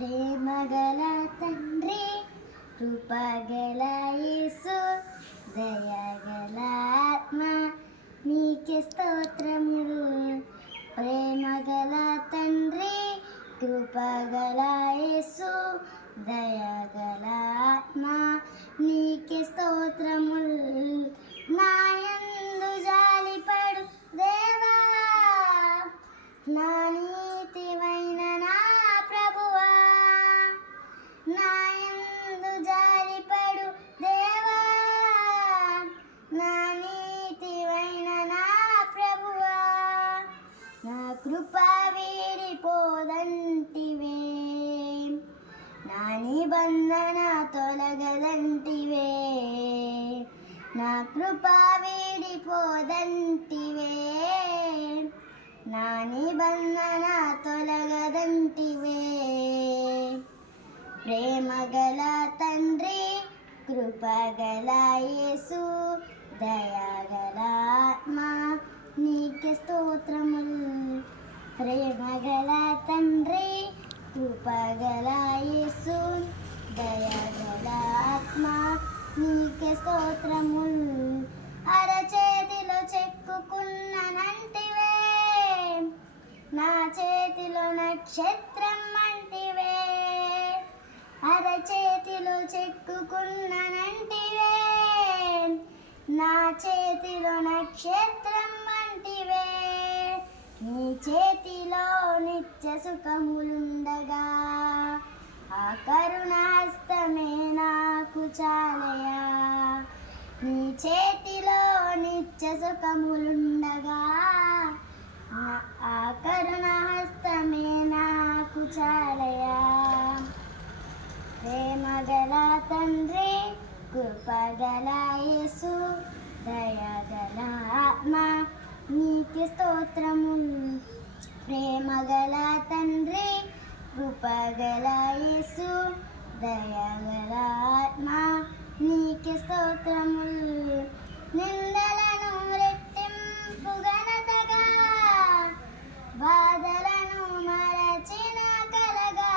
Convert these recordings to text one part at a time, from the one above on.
ప్రేమగల తండ్రి, కృపగల యేసు, దయగల ఆత్మ, నీకే స్తోత్రములు. ప్రేమగల తండ్రి, కృపగల యేసు, దయగల ఆత్మ, నీకే స్తోత్రములు. నాయందు జాలిపడు దేవా, నా నీతివైన నా ప్రభువా, నాయందు జాలిపడు దేవా, నా నీతివైన నా ప్రభువా, నా కృప వీడిపోదంటివే, నా నిబంధన తొలగదంటివే, నా కృప వీడిపోదంటివే, నా నిబంధన తొలగదంటివే. ప్రేమగల తండ్రి, కృపగల యేసు, దయగల ఆత్మ, నీకే స్తోత్రములు. ప్రేమగల తండ్రి, కృపగల యేసు, దయగల ఆత్మ, నీకే స్తోత్రములు. అరచేతిలో చెక్కుకున్ననంటివే, నా చేతిలో నక్షత్రం అంటివే, అరచేతిలో చెక్కుకున్ననంటివే, నా చేతిలో నక్షత్రం అంటివే. నీ చేతిలో నిత్య సుఖములుండగా, ఆ కరుణాస్తమే నాకు చాలయా. నీ చేతిలో నిత్య సుఖములుండగా, ఆ కరుణాస్తమే నాకు చాలయా. ప్రేమగల తండ్రి, కృపగల యేసు, దయగల ఆత్మ, నీకే స్తోత్రములు. ప్రేమగల తండ్రి, కృపగల యేసు, దయగల ఆత్మ, నీకే స్తోత్రములు. నిందలను రెట్టింపు ఘనతగా, బాధలను మరచిన కలగా,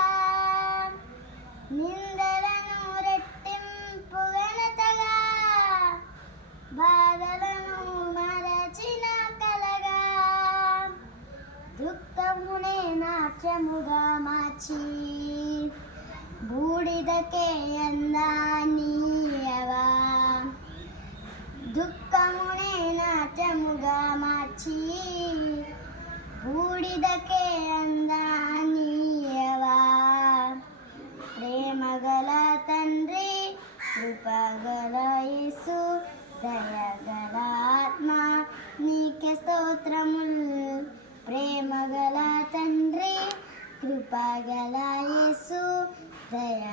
నిందలను రెట్టింపు ఘనతగా, బాధలను మరచిన కలగా, దుఃఖమునే నాట్యముగా మార్చి, బూడిదకే అందానియవా. దుఃఖమునే నాట్యముగా మార్చి, బూడిదకే అందానియవా. ప్రేమగల తండ్రి, కృపగల యేసు, దయగల ఆత్మ, నీకే స్తోత్రములు. ప్రేమగల తండ్రి, కృపగల యేసు, దయ